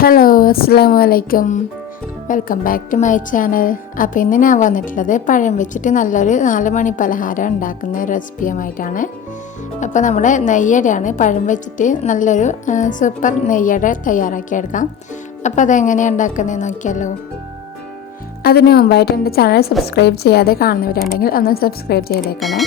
Hello അസ്സലാമലൈക്കും, welcome back to my channel. അപ്പോൾ ഇന്ന് ഞാൻ വന്നിട്ടുള്ളത് പഴം വെച്ചിട്ട് നല്ലൊരു 4 മണി പലഹാരം ഉണ്ടാക്കുന്ന റെസിപ്പിയുമായിട്ടാണ്. അപ്പോൾ നമ്മുടെ നെയ്യടയാണ്. പഴം വെച്ചിട്ട് നല്ലൊരു സൂപ്പർ നെയ്യട തയ്യാറാക്കിയെടുക്കാം. അപ്പോൾ അതെങ്ങനെയാണ് ഉണ്ടാക്കുന്നത് നോക്കിയാലോ. അതിന് മുമ്പായിട്ട് എൻ്റെ ചാനൽ സബ്സ്ക്രൈബ് ചെയ്യാതെ കാണുന്നവരുണ്ടെങ്കിൽ ഒന്ന് സബ്സ്ക്രൈബ് ചെയ്തേക്കണേ.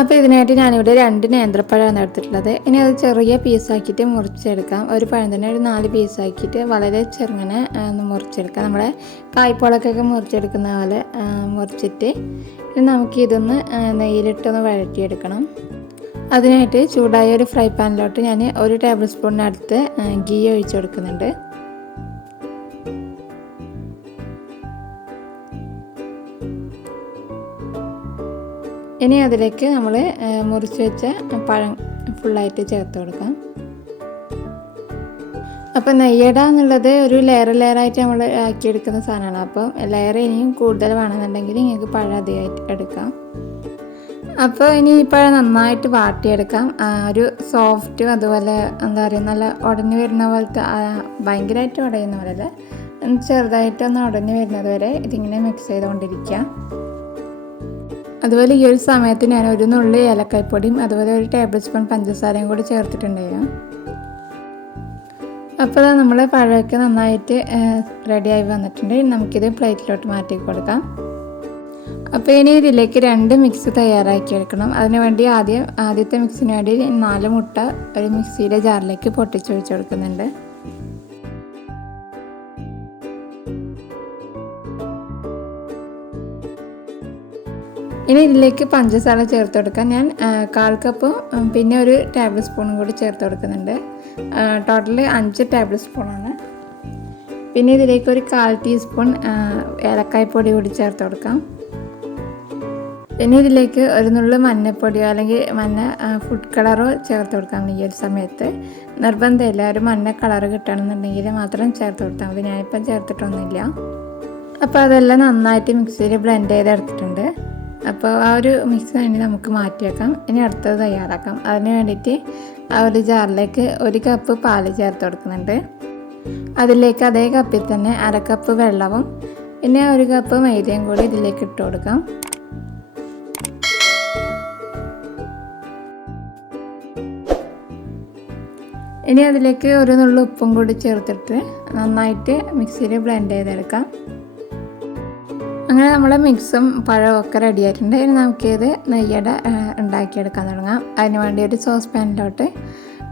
അപ്പോൾ ഇതിനായിട്ട് ഞാനിവിടെ 2 നേന്ത്രപ്പഴമാണ് എടുത്തിട്ടുള്ളത്. ഇനി അത് ചെറിയ പീസാക്കിയിട്ട് മുറിച്ചെടുക്കാം. ഒരു പഴം തന്നെ ഒരു 4 പീസാക്കിയിട്ട് വളരെ ചെറുങ്ങനെ ഒന്ന് മുറിച്ചെടുക്കാം. നമ്മുടെ കായ്പോളക്കൊക്കെ മുറിച്ചെടുക്കുന്ന പോലെ മുറിച്ചിട്ട് ഇനി നമുക്കിതൊന്ന് നെയ്യിലിട്ടൊന്ന് വഴറ്റിയെടുക്കണം. അതിനായിട്ട് ചൂടായ ഒരു ഫ്രൈ പാനിലോട്ട് ഞാൻ 1 ടേബിൾ സ്പൂണിനടുത്ത് ഗീ ഒഴിച്ച് കൊടുക്കുന്നുണ്ട്. ഇനി അതിലേക്ക് നമ്മൾ മുറിച്ച് വെച്ച പഴം ഫുള്ളായിട്ട് ചേർത്ത് കൊടുക്കാം. അപ്പോൾ നെയ്യട എന്നുള്ളത് ഒരു ലെയറായിട്ട് നമ്മൾ ആക്കിയെടുക്കുന്ന സാധനമാണ്. അപ്പോൾ ലെയർ ഇനിയും കൂടുതൽ വേണമെന്നുണ്ടെങ്കിൽ നിങ്ങൾക്ക് പഴം അധികമായിട്ട് എടുക്കാം. അപ്പോൾ ഇനി ഈ പഴം നന്നായിട്ട് വാട്ടിയെടുക്കാം. ഒരു സോഫ്റ്റും അതുപോലെ എന്താ പറയുക, നല്ല ഉടഞ്ഞു വരുന്ന പോലത്തെ, ഭയങ്കരമായിട്ട് ഉടയുന്ന പോലെ ചെറുതായിട്ടൊന്ന് ഉടഞ്ഞു വരുന്നത് വരെ ഇതിങ്ങനെ മിക്സ് ചെയ്തുകൊണ്ടിരിക്കുക. അതുപോലെ ഈ ഒരു സമയത്ത് ഞാൻ ഒരു നുള്ളി ഏലക്കായ്പ്പൊടിയും അതുപോലെ 1 ടേബിൾ സ്പൂൺ പഞ്ചസാരയും കൂടി ചേർത്തിട്ടുണ്ടായിരുന്നു. അപ്പോൾ നമ്മൾ പഴമൊക്കെ നന്നായിട്ട് റെഡിയായി വന്നിട്ടുണ്ട്. നമുക്കിത് പ്ലേറ്റിലോട്ട് മാറ്റി കൊടുക്കാം. അപ്പോൾ ഇനി ഇതിലേക്ക് 2 മിക്സ് തയ്യാറാക്കിയെടുക്കണം. അതിനുവേണ്ടി ആദ്യത്തെ മിക്സിന് വേണ്ടി 4 മുട്ട ഒരു മിക്സിയുടെ ജാറിലേക്ക് പൊട്ടിച്ചൊഴിച്ച് കൊടുക്കുന്നുണ്ട്. ഇനി ഇതിലേക്ക് പഞ്ചസാര ചേർത്ത് കൊടുക്കാം. ഞാൻ 1/4 കപ്പും പിന്നെ 1 ടേബിൾ സ്പൂണും കൂടി ചേർത്ത് കൊടുക്കുന്നുണ്ട്. ടോട്ടൽ 5 ടേബിൾ സ്പൂണാണ്. പിന്നെ ഇതിലേക്ക് 1/4 ടീസ്പൂൺ ഏലക്കായ്പ്പൊടി കൂടി ചേർത്ത് കൊടുക്കാം. പിന്നെ ഇതിലേക്ക് 1 നുള്ളു മഞ്ഞൾപ്പൊടിയോ അല്ലെങ്കിൽ ഫുഡ് കളറോ ചേർത്ത് കൊടുക്കാം. ഈ ഒരു സമയത്ത് നിർബന്ധമില്ല, ഒരു മഞ്ഞ കളർ കിട്ടണമെന്നുണ്ടെങ്കിൽ മാത്രം ചേർത്ത് കൊടുത്താൽ മതി. ഞാനിപ്പം ചേർത്തിട്ടൊന്നുമില്ല. അപ്പോൾ അതെല്ലാം നന്നായിട്ട് മിക്സിയിൽ ബ്ലെൻഡ് ചെയ്തെടുത്തിട്ടുണ്ട്. അപ്പോൾ ആ ഒരു മിക്സ് വേണ്ടി നമുക്ക് മാറ്റി വെക്കാം. ഇനി അടുത്തത് തയ്യാറാക്കാം. അതിന് വേണ്ടിയിട്ട് ആ ഒരു ജാറിലേക്ക് 1 കപ്പ് പാല് ചേർത്ത് കൊടുക്കുന്നുണ്ട്. അതിലേക്ക് അതേ കപ്പിൽ തന്നെ 1/2 കപ്പ് വെള്ളവും പിന്നെ 1 കപ്പ് മൈദയും കൂടി ഇതിലേക്ക് ഇട്ട് കൊടുക്കാം. ഇനി അതിലേക്ക് 1 നുള്ളു ഉപ്പും കൂടി ചേർത്തിട്ട് നന്നായിട്ട് മിക്സിയിൽ ബ്ലെൻഡ് ചെയ്തെടുക്കാം. അങ്ങനെ നമ്മളെ മിക്സും പഴവും ഒക്കെ റെഡി ആയിട്ടുണ്ട്. ഇനി നമുക്കിത് നെയ്യട ഉണ്ടാക്കിയെടുക്കാൻ തുടങ്ങാം. അതിന് വേണ്ടി ഒരു സോസ് പാനിലോട്ട്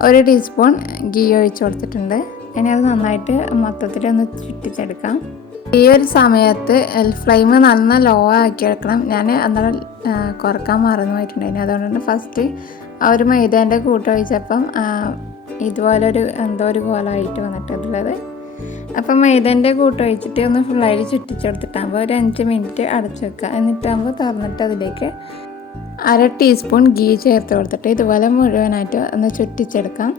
1 ടീസ്പൂൺ ഗീ ഒഴിച്ച് കൊടുത്തിട്ടുണ്ട്. ഇനി അത് നന്നായിട്ട് മൊത്തത്തിൽ ഒന്ന് ചുറ്റിച്ചെടുക്കാം. ഈ ഒരു സമയത്ത് ഫ്ലെയിം നല്ല ലോ ആക്കി എടുക്കണം. ഞാൻ അന്നേരം കുറക്കാൻ മറന്നു പോയിട്ടുണ്ടായിരുന്നു. അതുകൊണ്ടാണ് ഫസ്റ്റ് ആ ഒരു മൈദേൻ്റെ കൂട്ടൊഴിച്ചപ്പം ഇതുപോലൊരു ഒരു കോലമായിട്ട് വന്നിട്ടുള്ളത്. അപ്പം മൈദേൻ്റെ കൂട്ടൊഴിച്ചിട്ട് ഒന്ന് ഫുള്ളായിട്ട് ചുറ്റിച്ചെടുത്തിട്ടാകുമ്പോൾ ഒരു 5 മിനിറ്റ് അടച്ചു വെക്കുക. എന്നിട്ടാകുമ്പോൾ തുറന്നിട്ട് അതിലേക്ക് 1/2 ടീസ്പൂൺ ഗീ ചേർത്ത് കൊടുത്തിട്ട് ഇതുപോലെ മുഴുവനായിട്ട് ഒന്ന് ചുറ്റിച്ചെടുക്കാം.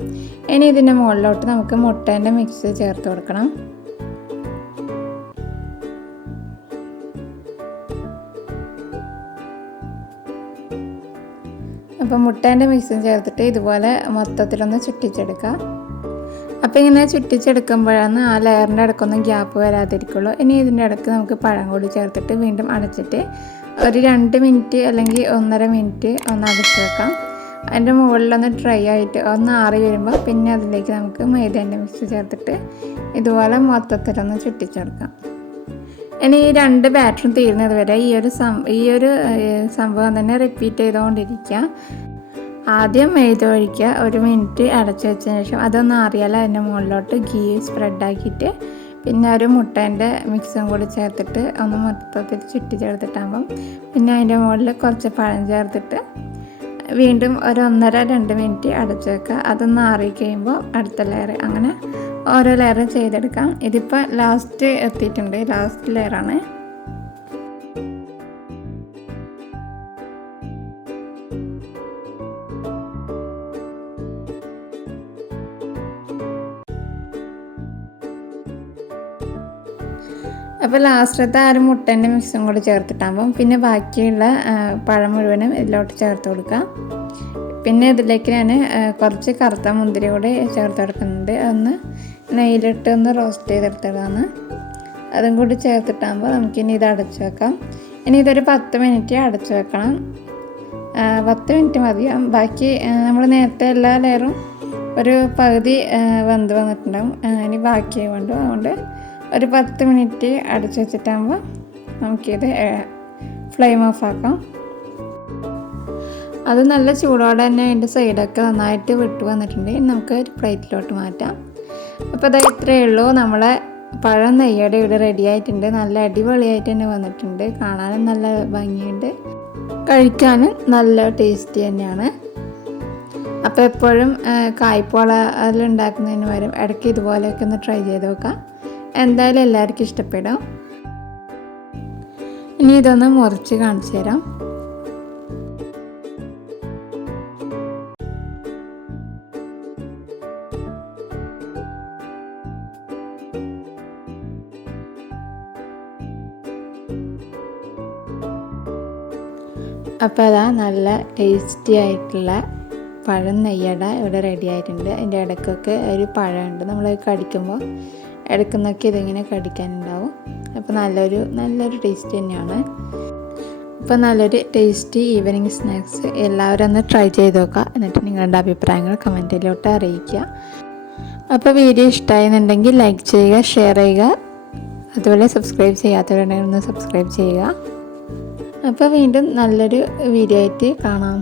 ഇനി ഇതിൻ്റെ മുകളിലോട്ട് നമുക്ക് മുട്ടേൻ്റെ മിക്സ് ചേർത്ത് കൊടുക്കണം. അപ്പം മുട്ടേൻ്റെ മിക്സും ചേർത്തിട്ട് ഇതുപോലെ മൊത്തത്തിലൊന്ന് ചുറ്റിച്ചെടുക്കുക. അപ്പോൾ ഇങ്ങനെ ചുറ്റിച്ചെടുക്കുമ്പോഴാണ് ആ ലെയറിൻ്റെ ഇടയ്ക്കൊന്നും ഗ്യാപ്പ് വരാതിരിക്കുള്ളൂ. ഇനി ഇതിൻ്റെ ഇടയ്ക്ക് നമുക്ക് പഴം കൂടി ചേർത്തിട്ട് വീണ്ടും അടച്ചിട്ട് ഒരു 2 മിനിറ്റ് അല്ലെങ്കിൽ 1.5 മിനിറ്റ് ഒന്ന് അടച്ച് വെക്കാം. അതിൻ്റെ മുകളിലൊന്ന് ഡ്രൈ ആയിട്ട് ഒന്ന് ആറി വരുമ്പോൾ പിന്നെ അതിലേക്ക് നമുക്ക് മൈദേൻ്റെ മിക്സ് ചേർത്തിട്ട് ഇതുപോലെ മൊത്തത്തിലൊന്ന് ചുറ്റിച്ചെടുക്കാം. ഇനി ഈ 2 ബാറ്ററും തീരുന്നത് വരെ ഈ ഒരു സംഭവം തന്നെ റിപ്പീറ്റ് ചെയ്തുകൊണ്ടിരിക്കുക. ആദ്യം മൈദ ഒഴിക്കുക, 1 മിനിറ്റ് അടച്ചു വെച്ചതിന് ശേഷം അതൊന്ന് അറിയാലോ അതിൻ്റെ മുകളിലോട്ട് ഗീ സ്പ്രെഡാക്കിയിട്ട് പിന്നെ ഒരു മുട്ടേൻ്റെ മിക്സും കൂടി ചേർത്തിട്ട് ഒന്ന് മൊത്തത്തിൽ ചുറ്റി ചേർത്തിട്ടാകുമ്പം പിന്നെ അതിൻ്റെ മുകളിൽ കുറച്ച് പഴം ചേർത്തിട്ട് വീണ്ടും ഒരു 1.5-2 മിനിറ്റ് അടച്ചു വെക്കുക. അതൊന്ന് ആറി കഴിയുമ്പോൾ അടുത്ത ലെയർ, അങ്ങനെ ഓരോ ലെയറും ചെയ്തെടുക്കാം. ഇതിപ്പോൾ ലാസ്റ്റ് എത്തിയിട്ടുണ്ട്, ലാസ്റ്റ് ലെയറാണ്. അപ്പോൾ ലാസ്റ്റത്തെ ആ ഒരു മുട്ടേൻ്റെ മിക്സും കൂടി ചേർത്തിട്ടാകുമ്പം പിന്നെ ബാക്കിയുള്ള പഴം മുഴുവനും ഇതിലോട്ട് ചേർത്ത് കൊടുക്കുക. പിന്നെ ഇതിലേക്ക് ഞാൻ കുറച്ച് കറുത്ത മുന്തിരി കൂടി ചേർത്ത് കൊടുക്കുന്നുണ്ട്. അതൊന്ന് നെയ്യിലിട്ട് ഒന്ന് റോസ്റ്റ് ചെയ്തെടുത്തതാണ്. അതും കൂടി ചേർത്തിട്ടാകുമ്പോൾ നമുക്കിനി ഇത് അടച്ചു വെക്കാം. ഇനി ഇതൊരു 10 മിനിറ്റ് അടച്ചു വെക്കണം. 10 മിനിറ്റ് മതിയാവും. ബാക്കി നമ്മൾ നേരത്തെ എല്ലാ ലെയറും ഒരു പകുതി വെന്ത് വന്നിട്ടുണ്ടാകും. ഇനി ബാക്കി വേണ്ടു. അതുകൊണ്ട് ഒരു 10 മിനിറ്റ് അടച്ചു വെച്ചിട്ടാകുമ്പോൾ നമുക്കിത് ഫ്ലെയിം ഓഫ് ആക്കാം. അത് നല്ല ചൂടോടെ തന്നെ അതിൻ്റെ സൈഡൊക്കെ നന്നായിട്ട് വിട്ട് വന്നിട്ടുണ്ട്. നമുക്ക് ഒരു പ്ലേറ്റിലോട്ട് മാറ്റാം. അപ്പോൾ അത് ഇത്രയേ ഉള്ളൂ. നമ്മളെ പഴം നെയ്യട ഇവിടെ റെഡി ആയിട്ടുണ്ട്. നല്ല അടിപൊളിയായിട്ട് തന്നെ വന്നിട്ടുണ്ട്. കാണാനും നല്ല ഭംഗിയുണ്ട്, കഴിക്കാനും നല്ല ടേസ്റ്റി തന്നെയാണ്. അപ്പോൾ എപ്പോഴും കായ്പോള അതിലുണ്ടാക്കുന്നതിന് പകരം ഇടയ്ക്ക് ഇതുപോലെയൊക്കെ ഒന്ന് ട്രൈ ചെയ്ത് നോക്കാം. എന്തായാലും എല്ലാവർക്കും ഇഷ്ടപ്പെടും. ഇനി ഇതൊന്ന് മുറിച്ച് കാണിച്ചു തരാം. അപ്പോൾ അതാ നല്ല ടേസ്റ്റി ആയിട്ടുള്ള പഴം നെയ്യട ഇവിടെ റെഡി ആയിട്ടുണ്ട്. അതിൻ്റെ ഇടയ്ക്കൊക്കെ ഒരു പഴമുണ്ട്. നമ്മൾ കടിക്കുമ്പോൾ ഇടയ്ക്കുന്നൊക്കെ ഇതിങ്ങനെ കടിക്കാനുണ്ടാവും. അപ്പോൾ നല്ലൊരു ടേസ്റ്റ് തന്നെയാണ്. അപ്പോൾ നല്ലൊരു ടേസ്റ്റി ഈവനിങ് സ്നാക്സ് എല്ലാവരും ഒന്ന് ട്രൈ ചെയ്ത് നോക്കുക. എന്നിട്ട് നിങ്ങളുടെ അഭിപ്രായങ്ങൾ കമൻറ്റിലോട്ട് അറിയിക്കുക. അപ്പോൾ വീഡിയോ ഇഷ്ടമായെന്നുണ്ടെങ്കിൽ ലൈക്ക് ചെയ്യുക, ഷെയർ ചെയ്യുക. അതുപോലെ സബ്സ്ക്രൈബ് ചെയ്യാത്തവരുണ്ടെങ്കിൽ ഒന്ന് സബ്സ്ക്രൈബ് ചെയ്യുക. അപ്പോൾ വീണ്ടും നല്ലൊരു വീഡിയോ ആയിട്ട് കാണാം.